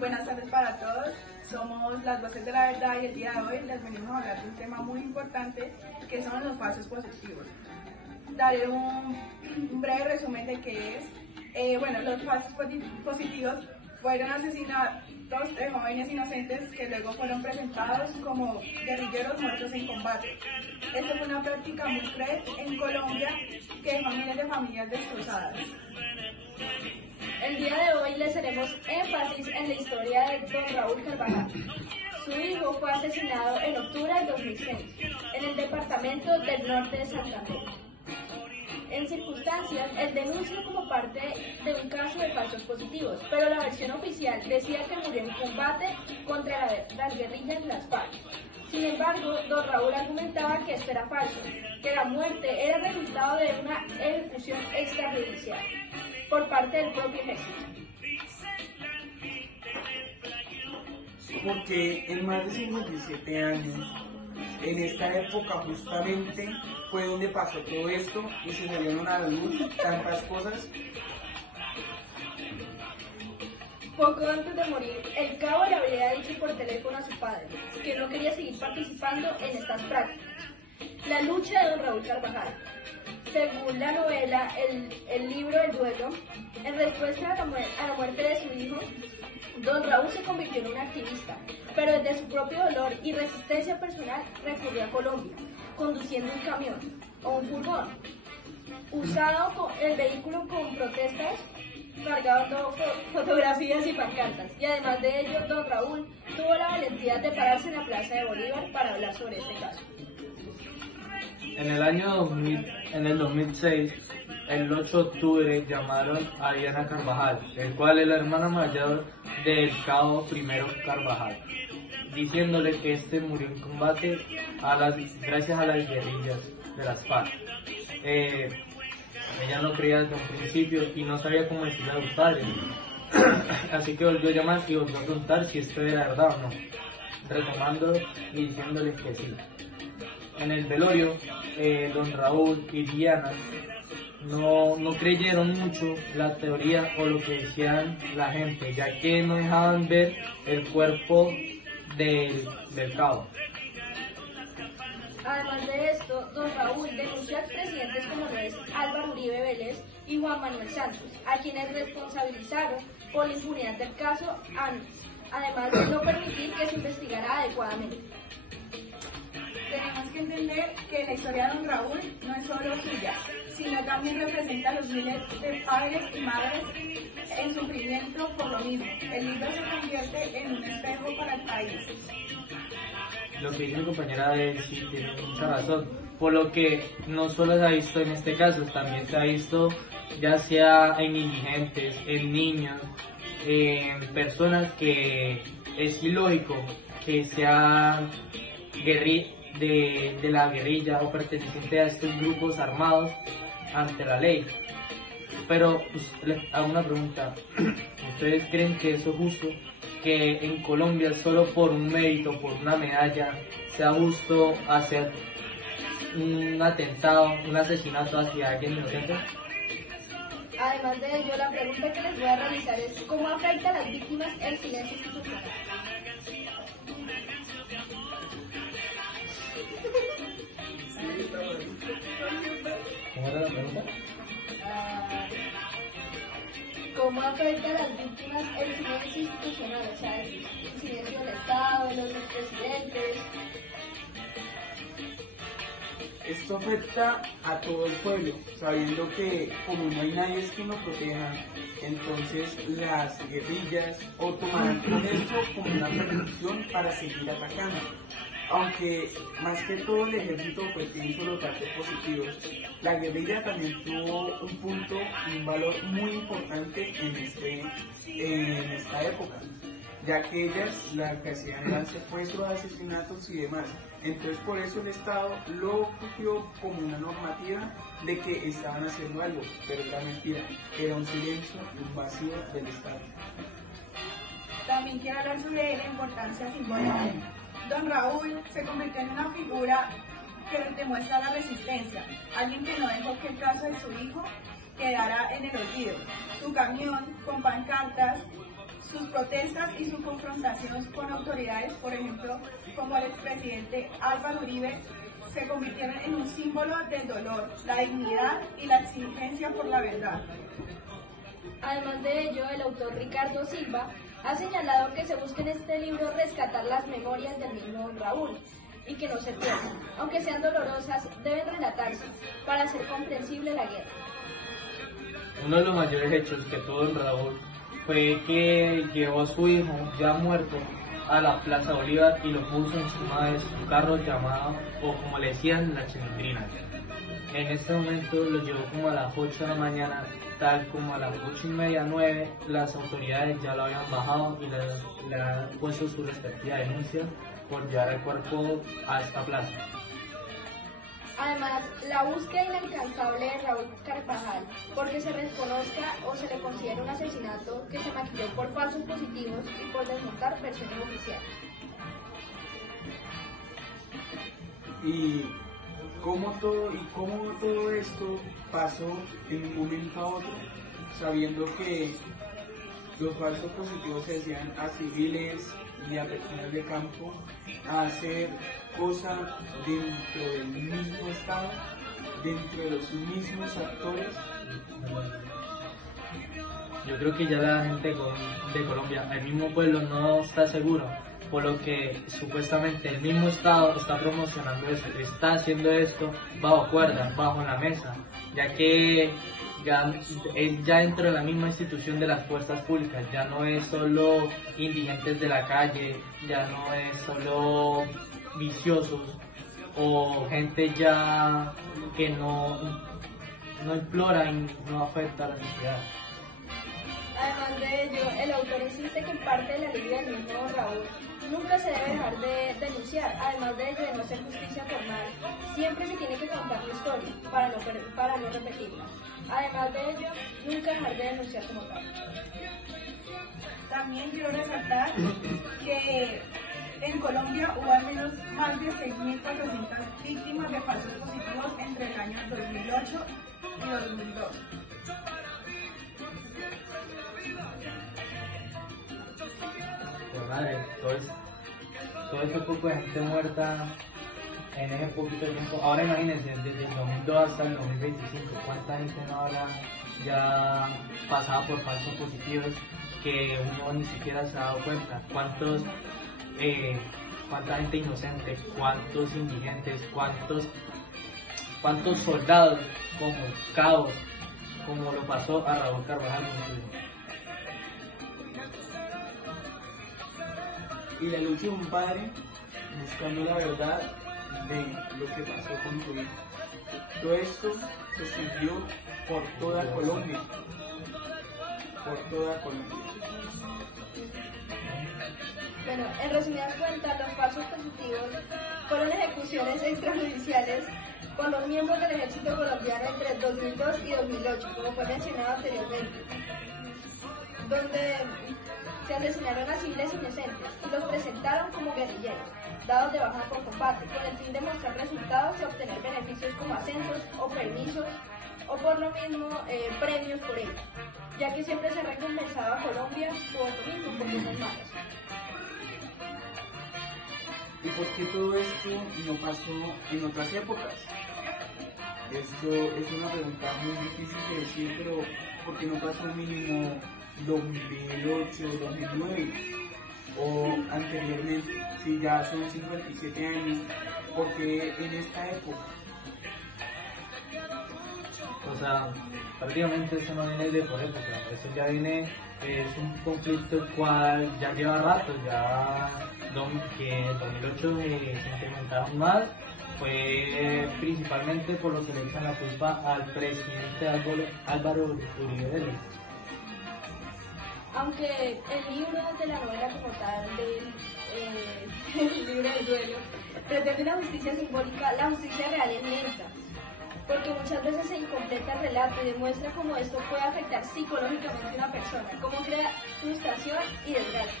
buenas tardes para todos. Somos las voces de la verdad y el día de hoy les venimos a hablar de un tema muy importante que son los falsos positivos. Daré un breve resumen de qué es. Los falsos positivos fueron asesinatos de jóvenes inocentes que luego fueron presentados como guerrilleros muertos en combate. Esta fue una práctica muy cruel en Colombia que dejó miles de familias destrozadas. El día de hoy les haremos énfasis en la historia de don Raúl Carvajal. Su hijo fue asesinado en octubre del 2006 en el departamento del norte de Santander. En circunstancias, él denunció como parte de un caso de falsos positivos, pero la versión oficial decía que murió en combate contra las guerrillas de las FARC. Sin embargo, don Raúl argumentaba que esto era falso, que la muerte era resultado de una ejecución extrajudicial por parte del propio ejército. Porque en más de 57 años, en esta época justamente fue donde pasó todo esto y se salieron a la luz tantas cosas. Poco antes de morir, el cabo le habría dicho por teléfono a su padre que no quería seguir participando en estas prácticas. La lucha de don Raúl Carvajal. Según la novela El libro del duelo, en respuesta a la muerte de su hijo, don Raúl se convirtió en un activista, pero desde su propio dolor y resistencia personal recurrió a Colombia, conduciendo un camión o un furgón, usado el vehículo con protestas, cargando fotografías y pancartas. Y además de ello, don Raúl tuvo la valentía de pararse en la Plaza de Bolívar para hablar sobre este caso. En el 2006, el 8 de octubre, llamaron a Diana Carvajal, el cual es la hermana mayor del cabo primero Carvajal, diciéndole que este murió en combate gracias a las guerrillas de las FARC. Ella no creía desde un principio y no sabía cómo decirle a sus padres, así que volvió a llamar y volvió a preguntar si esto era verdad o no, retomando y diciéndole que sí. En el velorio, don Raúl y Diana no creyeron mucho la teoría o lo que decían la gente, ya que no dejaban ver el cuerpo del cabo. Además de esto, don Raúl denunció a expresidentes como lo es Álvaro Uribe Vélez y Juan Manuel Santos, a quienes responsabilizaron por la impunidad del caso, además de no permitir que se investigara adecuadamente. Tenemos que entender que la historia de don Raúl no es solo suya, sino también representa a los miles de padres y madres en sufrimiento por lo mismo. El libro se convierte en un espejo para el país. Lo que dice mi compañera sí tiene mucha razón, por lo que no solo se ha visto en este caso, también se ha visto ya sea en indigentes, en niños, en personas que es ilógico que sean de la guerrilla o perteneciente a estos grupos armados ante la ley. Pero pues, les hago una pregunta, ¿ustedes creen que eso es justo? Que en Colombia solo por un mérito, por una medalla, sea justo hacer un atentado, un asesinato hacia alguien inocente? Además de ello, la pregunta que les voy a realizar es ¿cómo afecta a las víctimas el silencio institucional? ¿Cómo era la pregunta? ¿Cómo afecta a las víctimas el silencio institucional? O sea, el silencio del Estado, de los expresidentes. Esto afecta a todo el pueblo, sabiendo que como no hay nadie que nos proteja, entonces las guerrillas o tomarán con esto como una persecución para seguir atacando. Aunque más que todo el ejército pues tiene solo datos positivos, la guerrilla también tuvo un punto y un valor muy importante en esta época, ya que ellas la que hacían eran secuestros, asesinatos y demás. Entonces por eso el Estado lo cogió como una normativa de que estaban haciendo algo, pero era mentira, era un silencio y un vacío del Estado. También quiero hablar sobre la importancia simbólica. Don Raúl se convirtió en una figura que demuestra la resistencia, alguien que no dejó que el caso de su hijo quedara en el olvido. Su camión con pancartas Sus protestas y su confrontación con autoridades, por ejemplo, como el expresidente Álvaro Uribe, se convirtieron en un símbolo del dolor, la dignidad y la exigencia por la verdad. Además de ello, el autor Ricardo Silva ha señalado que se busca en este libro rescatar las memorias del mismo don Raúl y que no se pierdan. Aunque sean dolorosas, deben relatarse para hacer comprensible la guerra. Uno de los mayores hechos que tuvo don Raúl fue que llevó a su hijo ya muerto a la Plaza Bolívar y lo puso encima de su carro llamado, o como le decían, la Chilindrina. En este momento lo llevó como a las 8 de la mañana, tal como a las 8:30, 9, las autoridades ya lo habían bajado y le han puesto su respectiva denuncia por llevar el cuerpo a esta plaza. Además, la búsqueda inalcanzable de Raúl Carvajal, porque se reconozca o se le considera un asesinato que se maquilló por falsos positivos y por desmontar versiones oficiales. Y cómo todo esto pasó en un momento a otro, sabiendo que los falsos positivos se hacían a civiles y a personas de campo, a hacer cosas dentro del mismo Estado, dentro de los mismos actores. Yo creo que ya la gente de Colombia, el mismo pueblo, no está seguro, por lo que supuestamente el mismo Estado está promocionando eso, está haciendo esto bajo cuerda, bajo la mesa, ya que ya dentro de la misma institución de las fuerzas públicas, ya no es solo indigentes de la calle, ya no es solo viciosos o gente ya que no implora y no afecta a la sociedad. Además de ello, el autor insiste que parte de la línea del mismo Raúl nunca se debe dejar de denunciar. Además de ello, de no ser justicia formal, siempre se tiene que contar la historia para no repetirla. Además de ello, nunca dejar de denunciar como tal. También quiero resaltar que en Colombia hubo al menos más de 6.400 víctimas de falsos positivos entre el año 2008 y 2002. Pues madre, todo ese poco de gente muerta en ese poquito de tiempo. Ahora imagínense, desde el 2002 hasta el 2025, cuánta gente no habrá ya pasado por falsos positivos que uno ni siquiera se ha dado cuenta. Cuánta gente inocente, cuántos indigentes, cuántos soldados como cabos, como lo pasó a Raúl Carvajal. Y la lucha de un padre buscando la verdad de lo que pasó con su hijo. Todo esto se siguió por toda Colombia. Por toda Colombia. Bueno, en resumidas cuentas, los falsos positivos fueron ejecuciones extrajudiciales por los miembros del ejército colombiano entre 2002 y 2008, como fue mencionado anteriormente, donde se asesinaron a civiles inocentes y los presentaron como guerrilleros, dados de baja por combate, con el fin de mostrar resultados y obtener beneficios como ascensos o permisos, o por lo mismo premios por ello, ya que siempre se ha recompensado a Colombia por lo mismo, por cosas malas. ¿Y por qué todo esto no pasó en otras épocas? Esto es una pregunta muy difícil de decir, pero ¿por qué no pasó mínimo 2008, 2009? O anteriormente, si ya son 57 años, ¿por qué en esta época? O sea, prácticamente eso no viene de por época, eso ya viene, es un conflicto el cual ya lleva rato, que en 2008 se incrementaron más, fue principalmente por lo que le echan la culpa al presidente Álvaro Uribe Vélez. Aunque el libro de la novela como tal, el libro del duelo, pretende una justicia simbólica, la justicia real es lenta, porque muchas veces se incompleta el relato y demuestra cómo esto puede afectar psicológicamente a una persona, cómo crea frustración y desgracia.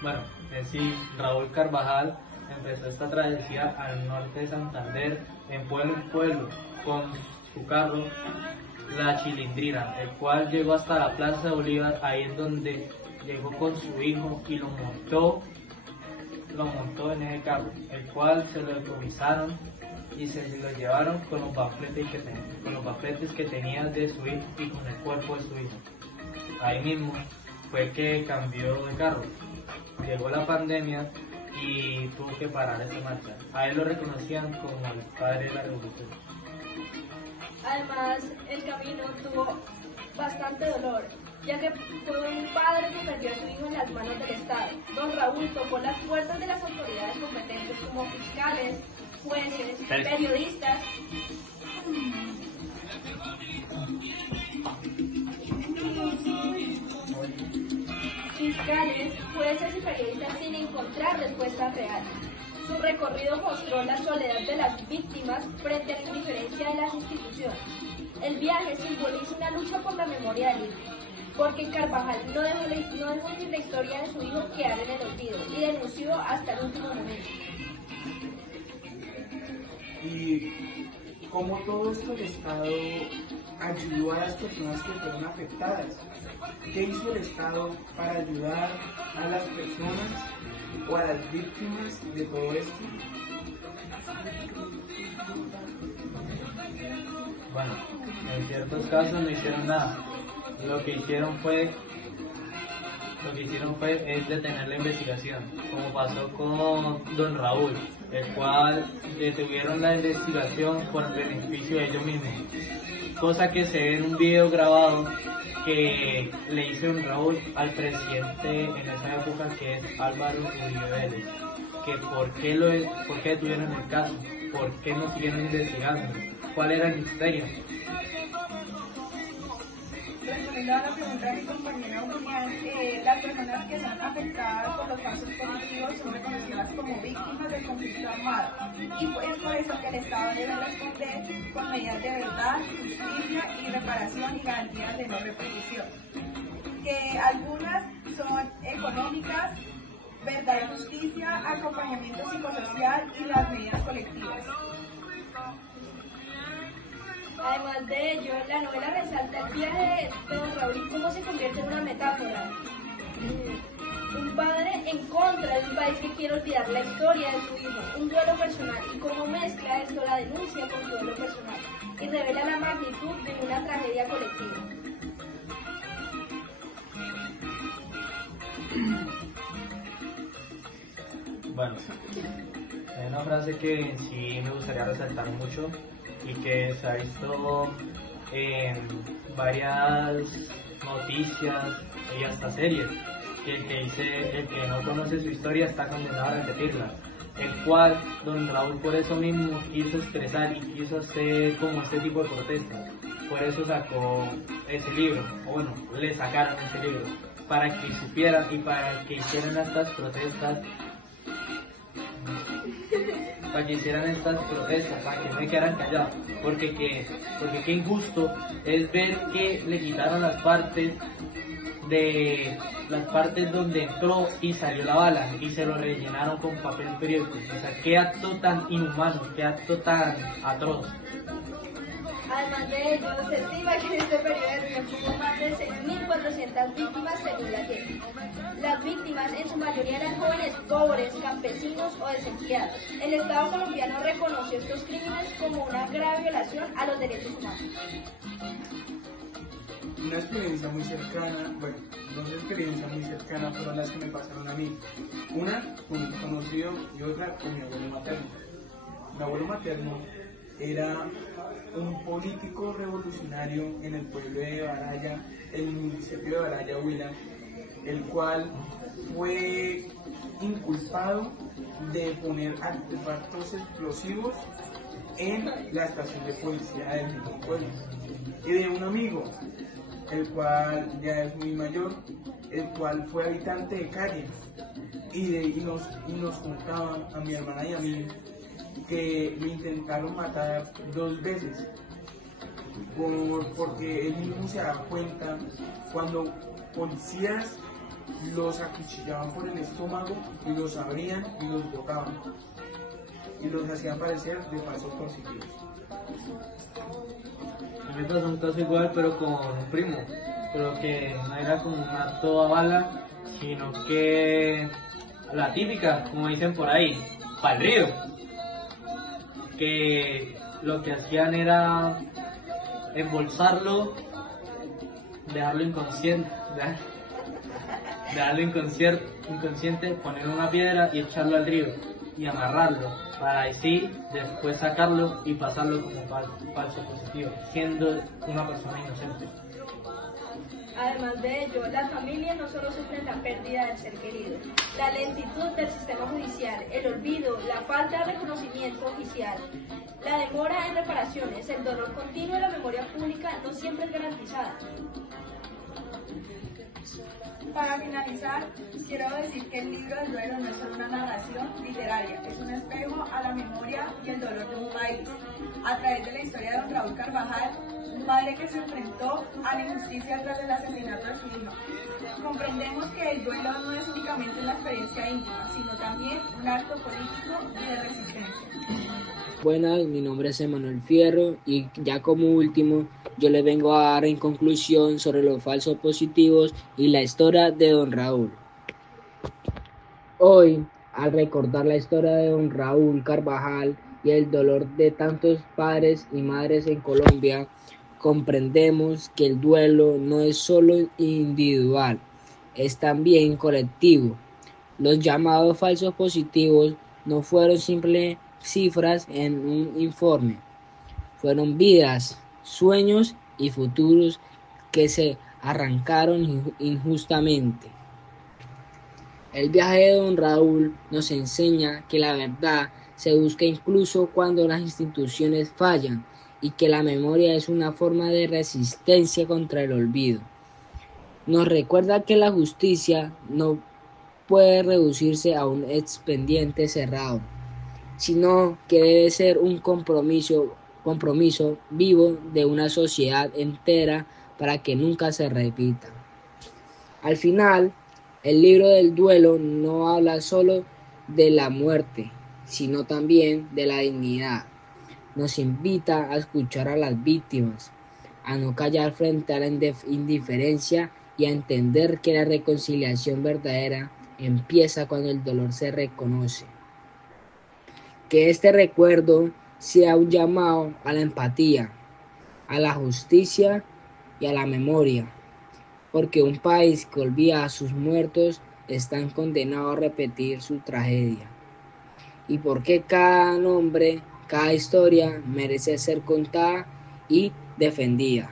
Bueno, en sí, Raúl Carvajal empezó esta travesía al norte de Santander, en pueblo, con su carro, la Chilindrina, el cual llegó hasta la Plaza de Bolívar, ahí en donde llegó con su hijo y lo montó en ese carro, el cual se lo decomisaron y se lo llevaron con los bafletes que tenía de su hijo y con el cuerpo de su hijo. Ahí mismo fue que cambió de carro. Llegó la pandemia y tuvo que parar esa marcha. A él lo reconocían como el padre de la revolución. Además, el camino tuvo bastante dolor, ya que fue un padre que perdió a su hijo en las manos del Estado. Don Raúl tocó las puertas de las autoridades competentes como fiscales, jueces, periodistas. Fiscales, jueces y periodistas sin encontrar respuestas reales. Su recorrido mostró la soledad de las víctimas frente a la indiferencia de las instituciones. El viaje simboliza una lucha por la memoria del hijo, porque Carvajal no dejó que la historia de su hijo quedara en el olvido y denunció hasta el último momento. Y como todo esto el Estado ayudó a las personas que fueron afectadas. ¿Qué hizo el Estado para ayudar a las personas o a las víctimas de todo esto? Bueno, en ciertos casos no hicieron nada. Lo que hicieron fue es detener la investigación, como pasó con don Raúl, el cual detuvieron la investigación por el beneficio de ellos mismos, cosa que se ve en un video grabado que le hizo don Raúl al presidente en esa época, que es Álvaro Uribe Vélez, que por qué detuvieron el caso, por qué no siguieron investigando, cuál era el misterio. Respondiendo a la pregunta de mi compañera Julián, las personas que son afectadas por los falsos positivos son reconocidas como víctimas del conflicto armado, y es por eso que el Estado debe responder con medidas de verdad, justicia y reparación y garantías de no repetición, que algunas son económicas, verdad y justicia, acompañamiento psicosocial y las medidas colectivas. Además de ello, la novela resalta el viaje de don Raúl y cómo se convierte en una metáfora. Un padre en contra de un país que quiere olvidar la historia de su hijo, un duelo personal, y cómo mezcla esto la denuncia con su duelo personal y revela la magnitud de una tragedia colectiva. Bueno, hay una frase que sí me gustaría resaltar mucho y que se ha visto en varias noticias y hasta series, que el que dice: el que no conoce su historia está condenado a repetirla, el cual don Raúl por eso mismo quiso expresar y quiso hacer como este tipo de protestas. Por eso sacó ese libro, o bueno, le sacaron ese libro, para que supieran y para que hicieran estas protestas, para que no me quedaran callados, porque qué injusto es ver que le quitaron las partes donde entró y salió la bala y se lo rellenaron con papel periódico. O sea, qué acto tan inhumano, qué acto tan atroz. Además de ello, se estima que en este periodo de tiempo hubo más de 6.400 víctimas según la gente. Las víctimas en su mayoría eran jóvenes pobres, campesinos o desempleados. El Estado colombiano reconoció estos crímenes como una grave violación a los derechos humanos. Una experiencia muy cercana, bueno, dos experiencias muy cercanas fueron las que me pasaron a mí. Una con un conocido y otra con mi abuelo materno. Mi abuelo materno era un político revolucionario en el pueblo de Baraya, el municipio de Baraya, Huila, el cual fue inculpado de poner artefactos explosivos en la estación de policía del mismo pueblo. Y de un amigo, el cual ya es muy mayor, el cual fue habitante de calle, y nos contaban a mi hermana y a mí que me intentaron matar 2 veces, porque él mismo se daba cuenta cuando policías los acuchillaban por el estómago y los abrían y los botaban y los hacían parecer de falsos conseguidos. A mí me pasó un caso igual, pero con un primo, pero que no era como un acto a bala, sino que la típica, como dicen por ahí, para el río, que lo que hacían era embolsarlo, dejarlo inconsciente, inconsciente, poner una piedra y echarlo al río y amarrarlo para así después sacarlo y pasarlo como falso positivo, siendo una persona inocente. Además de ello, las familias no solo sufren la pérdida del ser querido, la lentitud del sistema judicial, el olvido, la falta de reconocimiento oficial, la demora en reparaciones, el dolor continuo de la memoria pública no siempre es garantizada. Para finalizar, quiero decir que el libro del duelo no es solo una narración literaria, es un espejo a la memoria y el dolor de un país. A través de la historia de don Raúl Carvajal, un padre que se enfrentó a la injusticia tras el asesinato de su hijo. Comprendemos que el duelo no es únicamente una experiencia íntima, sino también un acto político y de resistencia. Buenas, mi nombre es Emanuel Fierro y ya como último yo le vengo a dar en conclusión sobre los falsos positivos y la historia de don Raúl. Hoy, al recordar la historia de don Raúl Carvajal y el dolor de tantos padres y madres en Colombia, comprendemos que el duelo no es solo individual, es también colectivo. Los llamados falsos positivos no fueron simples cifras en un informe, fueron vidas, sueños y futuros que se arrancaron injustamente. El viaje de don Raúl nos enseña que la verdad se busca incluso cuando las instituciones fallan y que la memoria es una forma de resistencia contra el olvido. Nos recuerda que la justicia no puede reducirse a un expediente cerrado, sino que debe ser un compromiso vivo de una sociedad entera para que nunca se repita. Al final, el libro del duelo no habla solo de la muerte, sino también de la dignidad. Nos invita a escuchar a las víctimas, a no callar frente a la indiferencia y a entender que la reconciliación verdadera empieza cuando el dolor se reconoce. Que este recuerdo sea un llamado a la empatía, a la justicia y a la memoria, porque un país que olvida a sus muertos está condenado a repetir su tragedia. Y porque cada nombre, cada historia merece ser contada y defendida.